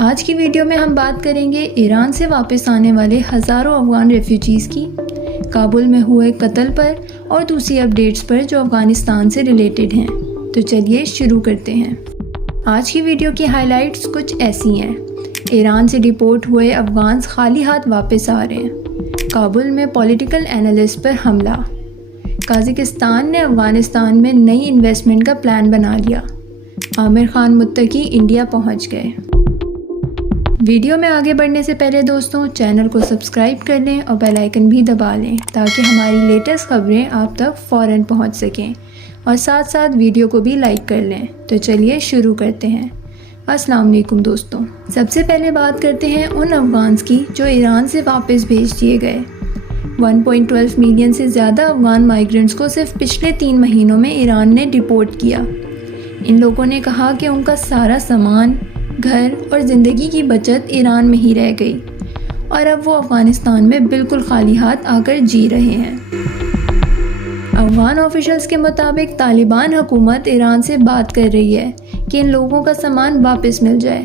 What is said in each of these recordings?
آج کی ویڈیو میں ہم بات کریں گے ایران سے واپس آنے والے ہزاروں افغان ریفیوجیز کی، کابل میں ہوئے قتل پر اور دوسری اپڈیٹس پر جو افغانستان سے ریلیٹڈ ہیں۔ تو چلیے شروع کرتے ہیں۔ آج کی ویڈیو کی ہائی لائٹس کچھ ایسی ہیں۔ ایران سے ڈپورٹ ہوئے افغانز خالی ہاتھ واپس آ رہے ہیں۔ کابل میں پولیٹیکل اینالسٹ پر حملہ۔ قازقستان نے افغانستان میں نئی انویسٹمنٹ کا پلان بنا لیا۔ عامر خان متقی انڈیا پہنچ گئے۔ ویڈیو میں آگے بڑھنے سے پہلے دوستوں چینل کو سبسکرائب کر لیں اور بیل آئیکن بھی دبا لیں تاکہ ہماری لیٹسٹ خبریں آپ تک فوراً پہنچ سکیں، اور ساتھ ساتھ ویڈیو کو بھی لائک کر لیں۔ تو چلیے شروع کرتے ہیں۔ السلام علیکم دوستوں، سب سے پہلے بات کرتے ہیں ان افغانز کی جو ایران سے واپس بھیج دیے گئے۔ 1.12 ملین سے زیادہ افغان مائیگرنٹس کو صرف پچھلے 3 مہینوں میں ایران نے ڈپورٹ کیا۔ ان لوگوں نے کہا کہ ان کا سارا سامان، گھر اور زندگی کی بچت ایران میں ہی رہ گئی، اور اب وہ افغانستان میں بالکل خالی ہاتھ آ کر جی رہے ہیں۔ افغان آفیشلز کے مطابق طالبان حکومت ایران سے بات کر رہی ہے کہ ان لوگوں کا سامان واپس مل جائے،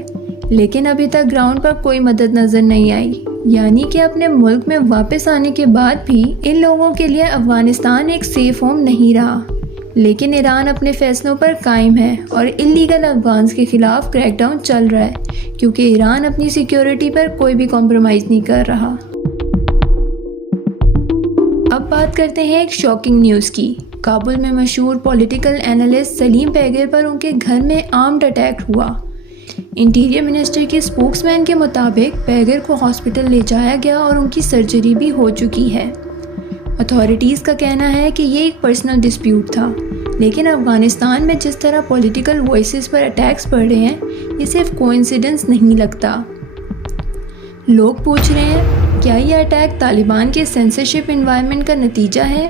لیکن ابھی تک گراؤنڈ پر کوئی مدد نظر نہیں آئی، یعنی کہ اپنے ملک میں واپس آنے کے بعد بھی ان لوگوں کے لیے افغانستان ایک سیف ہوم نہیں رہا۔ لیکن ایران اپنے فیصلوں پر قائم ہے اور انلیگل افغانز کے خلاف کریک ڈاؤن چل رہا ہے، کیونکہ ایران اپنی سیکیورٹی پر کوئی بھی کمپرومائز نہیں کر رہا۔ اب بات کرتے ہیں ایک شاکنگ نیوز کی۔ کابل میں مشہور پولیٹیکل اینالسٹ سلیم پیگر پر ان کے گھر میں آرمڈ اٹیک ہوا۔ انٹیریئر منسٹر کے اسپوکس مین کے مطابق پیگر کو ہاسپٹل لے جایا گیا اور ان کی سرجری بھی ہو چکی ہے۔ اتھارٹیز کا کہنا ہے کہ یہ ایک پرسنل ڈسپیوٹ تھا، لیکن افغانستان میں جس طرح پولیٹیکل وائسز پر اٹیکس بڑھ رہے ہیں، یہ صرف کوئنسیڈنس نہیں لگتا۔ لوگ پوچھ رہے ہیں، کیا یہ اٹیک طالبان کے سینسرشپ انوائرمنٹ کا نتیجہ ہے؟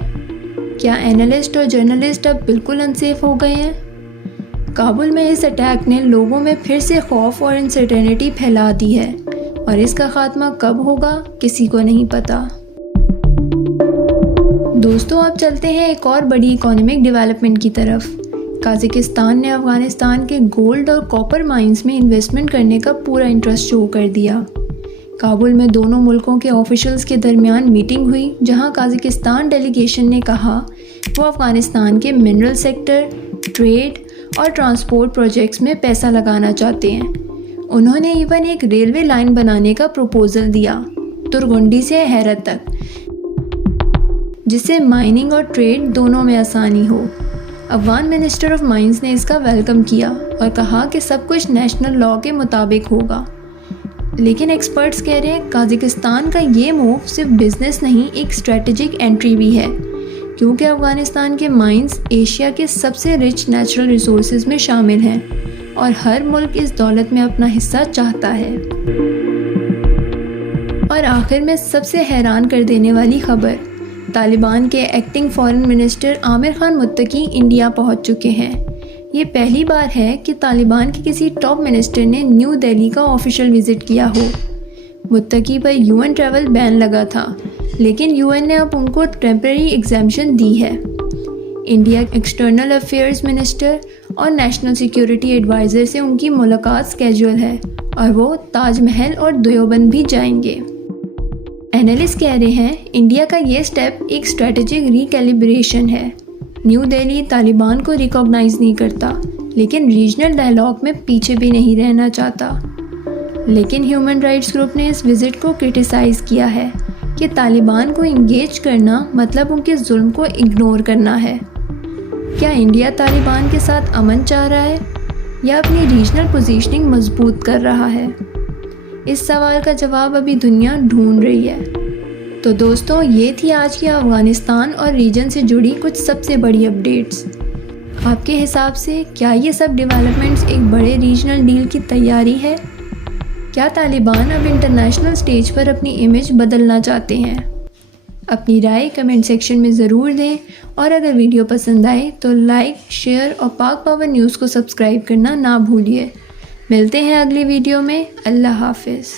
کیا اینالسٹ اور جرنلسٹ اب بالکل انسیف ہو گئے ہیں؟ کابل میں اس اٹیک نے لوگوں میں پھر سے خوف اور انسرٹینٹی پھیلا دی ہے، اور اس کا خاتمہ کب ہوگا کسی کو نہیں پتا۔ دوستوں اب چلتے ہیں ایک اور بڑی اکانومک ڈیولپمنٹ کی طرف۔ قازقستان نے افغانستان کے گولڈ اور کاپر مائنز میں انویسٹمنٹ کرنے کا پورا انٹرسٹ شو کر دیا۔ کابل میں دونوں ملکوں کے آفیشلز کے درمیان میٹنگ ہوئی، جہاں قازقستان ڈیلیگیشن نے کہا وہ افغانستان کے منرل سیکٹر، ٹریڈ اور ٹرانسپورٹ پروجیکٹس میں پیسہ لگانا چاہتے ہیں۔ انہوں نے ایون ایک ریلوے لائن بنانے کا پروپوزل دیا، ترگنڈی سے حیرت تک، جس سے مائننگ اور ٹریڈ دونوں میں آسانی ہو۔ افغان منسٹر آف مائنز نے اس کا ویلکم کیا اور کہا کہ سب کچھ نیشنل لاء کے مطابق ہوگا، لیکن ایکسپرٹس کہہ رہے ہیں قازقستان کا یہ موو صرف بزنس نہیں، ایک اسٹریٹجک انٹری بھی ہے، کیونکہ افغانستان کے مائنز ایشیا کے سب سے رچ نیچرل ریسورسز میں شامل ہیں، اور ہر ملک اس دولت میں اپنا حصہ چاہتا ہے۔ اور آخر میں سب سے حیران کر دینے والی خبر، طالبان کے acting foreign minister Aamir Khan متقی انڈیا پہنچ چکے ہیں۔ یہ پہلی بار ہے کہ طالبان کے کسی ٹاپ منسٹر نے نیو دہلی کا آفیشیل وزٹ کیا ہو۔ متقی پر UN ٹریول بین لگا تھا، لیکن UN نے اب ان کو ٹیمپرری ایگزیمپشن دی ہے۔ انڈیا ایکسٹرنل افیئرز منسٹر اور نیشنل سیکیورٹی ایڈوائزر سے ان کی ملاقات سکیجول ہے، اور وہ تاج محل اور دیوبند بھی جائیں گے۔ اینالسٹ کہہ رہے ہیں انڈیا کا یہ سٹیپ ایک اسٹریٹجک ریکیلیبریشن ہے۔ نیو دہلی طالبان کو ریکاگنائز نہیں کرتا، لیکن ریجنل ڈائلاگ میں پیچھے بھی نہیں رہنا چاہتا۔ لیکن ہیومن رائٹس گروپ نے اس وزٹ کو کرٹیسائز کیا ہے کہ طالبان کو انگیج کرنا مطلب ان کے ظلم کو اگنور کرنا ہے۔ کیا انڈیا طالبان کے ساتھ امن چاہ رہا ہے یا اپنی ریجنل پوزیشننگ مضبوط کر رہا ہے؟ اس سوال کا جواب ابھی دنیا ڈھونڈ رہی ہے۔ تو دوستوں یہ تھی آج کی افغانستان اور ریجن سے جڑی کچھ سب سے بڑی اپڈیٹس۔ آپ کے حساب سے کیا یہ سب ڈیولپمنٹس ایک بڑے ریجنل ڈیل کی تیاری ہے؟ کیا طالبان اب انٹرنیشنل سٹیج پر اپنی امیج بدلنا چاہتے ہیں؟ اپنی رائے کمنٹ سیکشن میں ضرور دیں، اور اگر ویڈیو پسند آئے تو لائک، شیئر اور پاک پاور نیوز کو سبسکرائب کرنا نہ بھولیے۔ ملتے ہیں اگلی ویڈیو میں۔ اللہ حافظ۔